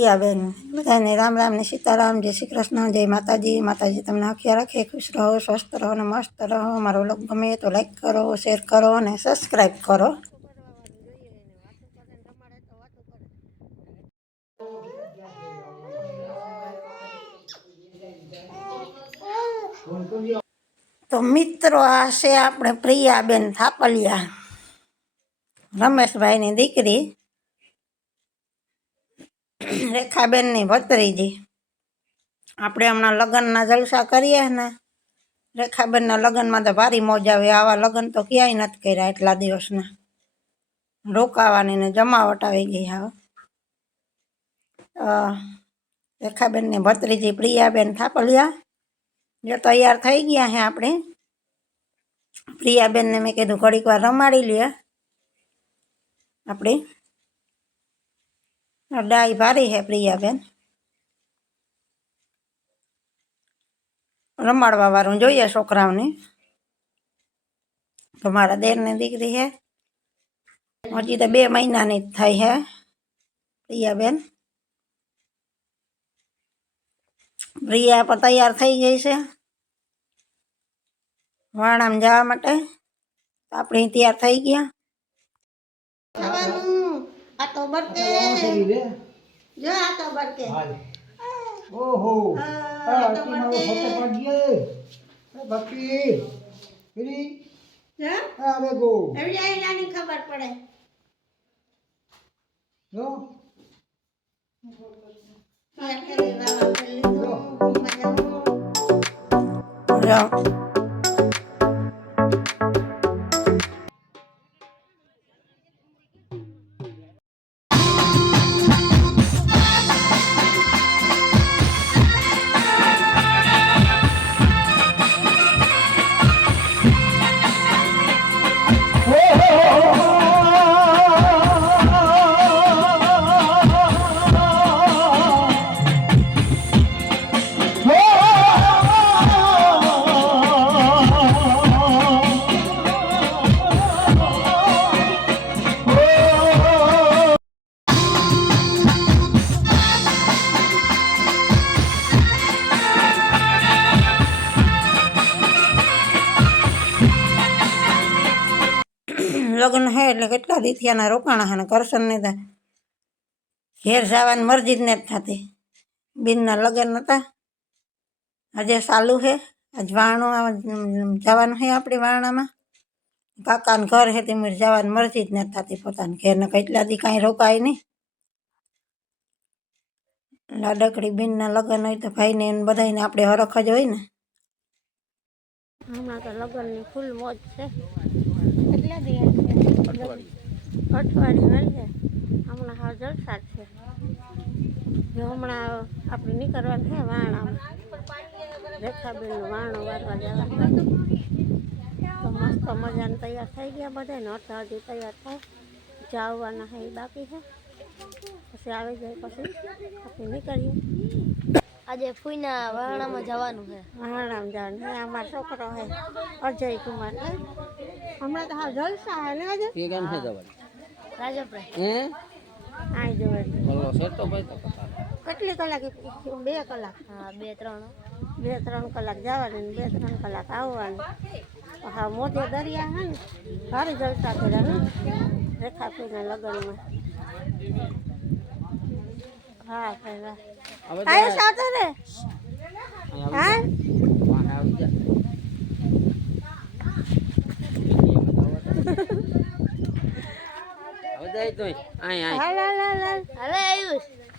પ્રિયાબેન બધાને રામ રામ ને સીતારામ જય શ્રી કૃષ્ણ જય માતાજી માતાજી તમને આખ્યા રાખે ખુશ રહો સ્વસ્થ રહો ને મસ્ત રહો મારો વ્લોગ ગમે તો લાઈક કરો શેર કરો અને સબસ્ક્રાઈબ કરો તો મિત્રો આ છે આપણે પ્રિયાબેન થાપલિયા રમેશભાઈની દીકરી રેખાબેનની ભત્રીજી. આપણે હમણાં લગ્નના જલસા કરીએ ને રેખાબેનના લગ્નમાં તો ભારી મોજ આવે, આવા લગ્ન તો ક્યાંય નથી કર્યા એટલા દિવસના. રોકાવાની ને જમાવટ આવી ગઈ હવે. રેખાબેનની ભત્રીજી પ્રિયાબેન થાપલિયા. જો તૈયાર થઈ ગયા છે આપણે. પ્રિયાબેનને મેં કીધું ઘડીક વાર રમાડી લઈએ આપણી ડાઈ ભારી છે પ્રિયાબેન રમાડવા વાળું જોઈએ છોકરાઓને તો મારા દેરની દીકરી છે હજી તો બે મહિનાની જ થઈ છે પ્રિયાબેન પ્રિયા પણ તૈયાર થઈ ગઈ છે વાણામાં જવા માટે તો આપણે તૈયાર થઈ ગયા આ તો બરકે. જો આ તો બરકે. ઓહો. આ તો બરકે. ફોટો પાડીએ એ. બાકી પેલી. હા? આવે ગો. એવી જાય નાની ખબર પડે. જો. જો. લગ્ન હે એટલે કેટલા દીથિયાના રોકાણ હે ને કરશનને તો ઘેર જવાની મરજી જ નથી થતી. બિનના લગ્ન હતા. આજે ચાલુ છે આજ વાણું જવાનું છે આપણી વાણામાં. કાકાને ઘર છે તેમ જવાની મરજી જ નથી થતી પોતાને ઘેરને કેટલા દી કાંઈ રોકાય નહીં. લાડકડી બિનના લગ્ન હોય તો ભાઈને એને બધાને આપણે હરખ જ હોય ને. હમણાં તો લગ્નની ફૂલ મોજ છે. કેટલા દિવસ અઠવાડિયું મળશે હમણાં હાવ જલસા છે. જો હમણાં આપણે નીકળવાનું છે વાણ આમ રેખાબેનનું વાણું વારવા જવાનું તો મસ્ત મજાને તૈયાર થઈ ગયા બધા ને અડધા હજી તૈયાર થાય. જાવવાના છે બાકી છે. પછી આવી જાય પછી આપણે નીકળીએ. આજે ફૂઈના વહાણામાં જવાનું છે. વહાણામાં જવાનું છે. અમારો છોકરો છે અજય કુમાર. હમણાં તો હા જલસા હે ને આજે? કે કેમ છે જવાનું રાજપરે હે? આઈ જવાનું બોલો સેટો ભાઈ તો કેટલી કલાક બે કલાક? હા બે ત્રણ. બે ત્રણ કલાક જવાની ને બે ત્રણ કલાક આવવાની. હા મોટો દરિયા હે ને ભારે જલસા કર્યા હે રેખાપીના લગ્નમાં. હા ભાઈ વાહ હવે તો રે હા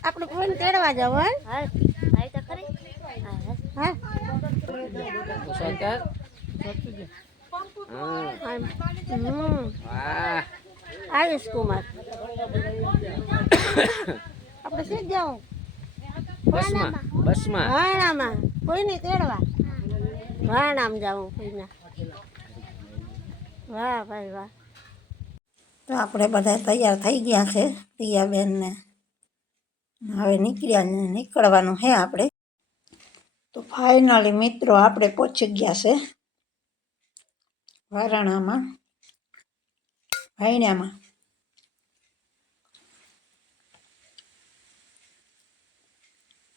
આપણે ફોન તેડવા જાવ આવી તો ખરી. હા હા. હા. હા આયુષ કુમાર. આપણે શીખ જાઉં. બસમાં? બસમાં? વાણામાં. કોઈને તેડવા? વાણામાં જાઉં કોઈના વાહ ભાઈ વાહ. તો આપણે બધા તૈયાર થઈ ગયા છે પ્રિયાબેનને. હવે નીકળ્યા ને નીકળવાનું છે આપણે. તો ફાઇનલી મિત્રો આપણે પહોંચી ગયા છે. વારાણામાં. ભાઈણામાં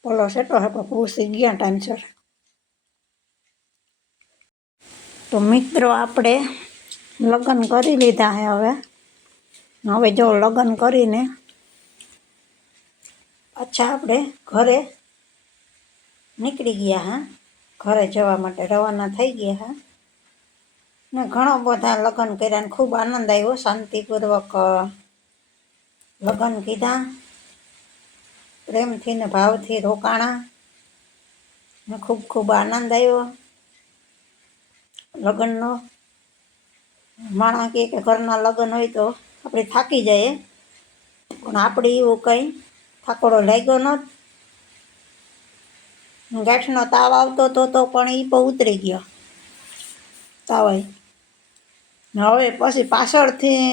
ઢગલો સેટો હે પણ પૂછી ગયા ટાઈમસર તો મિત્રો આપણે લગ્ન કરી લીધા હે હવે હવે જો લગ્ન કરીને અચ્છા આપણે ઘરે નીકળી ગયા હા ઘરે જવા માટે રવાના થઈ ગયા હા ને ઘણો બધા લગ્ન કર્યા ને ખૂબ આનંદ આવ્યો શાંતિપૂર્વક લગ્ન કીધા પ્રેમથી ને ભાવથી રોકાણા. ખૂબ ખૂબ આનંદ આવ્યો. લગ્નનો માણા કે ઘરના લગ્ન હોય તો આપણે થાકી જઈએ. પણ આપણે એવું કંઈ થાકોડો લાગ્યો ન ગાંઠનો તાવ આવતો હતો તો પણ એ પણ ઉતરી ગયો. તાવય હવે પછી પાછળથી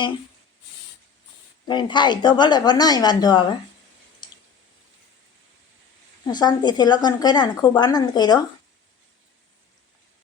કંઈ થાય તો ભલે, પણ વાંધો આવે. શાંતિથી લગ્ન કર્યા ને ખૂબ આનંદ કર્યો.